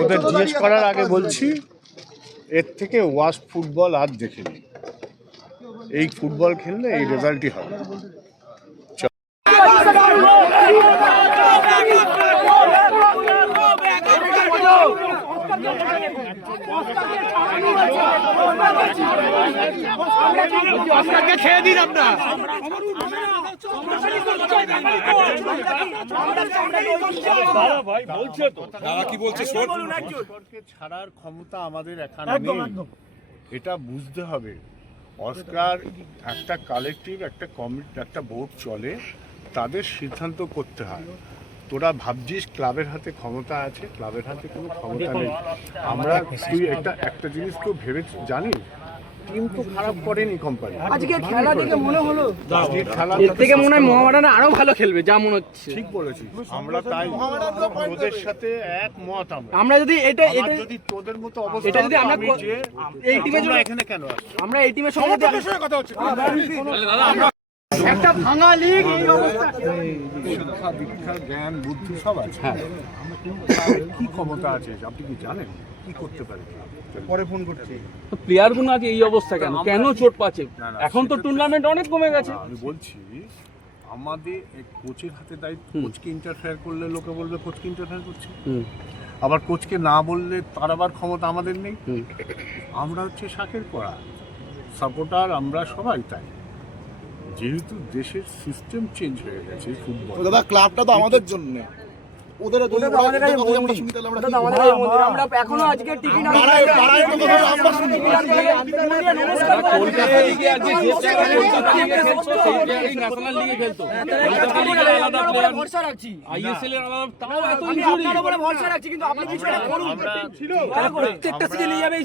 ওদের জিজ্ঞেস করার আগে বলছি, এর থেকে ওয়ার্স্ট ফুটবল আর দেখিনি। এই ফুটবল খেললে এই রেজাল্টই হবে। ছাড়ার ক্ষমতা আমাদের এখানে নেই, এটা বুঝতে হবে। অস্কার একটা কালেকটিভ, একটা কমিটি, একটা বোর্ড চলে, তাদের সিদ্ধান্ত করতে হয়। তোরা ভাবছিস ক্লাবের হাতে ক্ষমতা আছে, ক্লাবের হাতে কোনো ক্ষমতা নেই। আমরা তুই একটা জিনিস কেউ ভেবে জানিস, টিম তো খারাপ করেনি কোম্পানি। আজকে খেলা দেখে মনে হলো এর থেকে মনে হয় মোহামেডান আরো ভালো খেলবে, যা মনে হচ্ছে। ঠিক বলেছিস, আমরা তাই তোদের সাথে একমত। আমরা যদি এটা যদি তোদের মতো অবস্থা, এটা যদি আমরা এই টিমে এখানে কেন আমরা এই টিমের সঙ্গে কথা হচ্ছে একটা ভাঙা লিগ, এই অবস্থা। শিক্ষা দীক্ষা জ্ঞান বুদ্ধি সব আছে, কি ক্ষমতা আছে আপনি কি জানেন? কি করতে পারে? পরে ফোন করছি। প্লেয়ার গুলো আজ এই অবস্থা কেন কেন চোট পাচ্ছে? এখন তো টুর্নামেন্ট অনেক কমে গেছে। আমি বলছি আমাদের কোচের হাতে দায়িত্ব। কোচকে ইন্টারফেয়ার করলে লোকে বলবে কোচকে ইন্টারফেয়ার করছে, আবার কোচকে না বললে তার আবার ক্ষমতা আমাদের নেই। আমরা হচ্ছে শাকের কড়া সাপোর্টার, আমরা সবাই তাই। যেহেতু দেশের সিস্টেম চেঞ্জ হয়ে গেছে ফুটবল, দাদা ক্লাবটা তো আমাদের জন্য, ওদের আমরা এখনো আজকে টিকিট ভরসা রাখছি, আইএসএল এর আলাদা তাও এত ইনজুরি ভরসা রাখছি, কিন্তু আপনি কিছু একটা করুন। প্রত্যেকটা সিজনে নিয়ে যাবে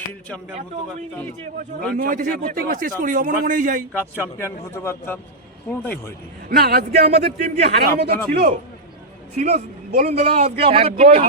শিল চ্যাম্পিয়ন হতে পারতাম, ওই 9 থেকে প্রত্যেক বার শেষ করি, অবনমনেই যাই, কাপ চ্যাম্পিয়ন হতে পারতাম, কোনোটাই হয়নি। না আজকে আমাদের টিম কি হারার মতো ছিল? বলুন দাদা, আজকে আমাদের টিম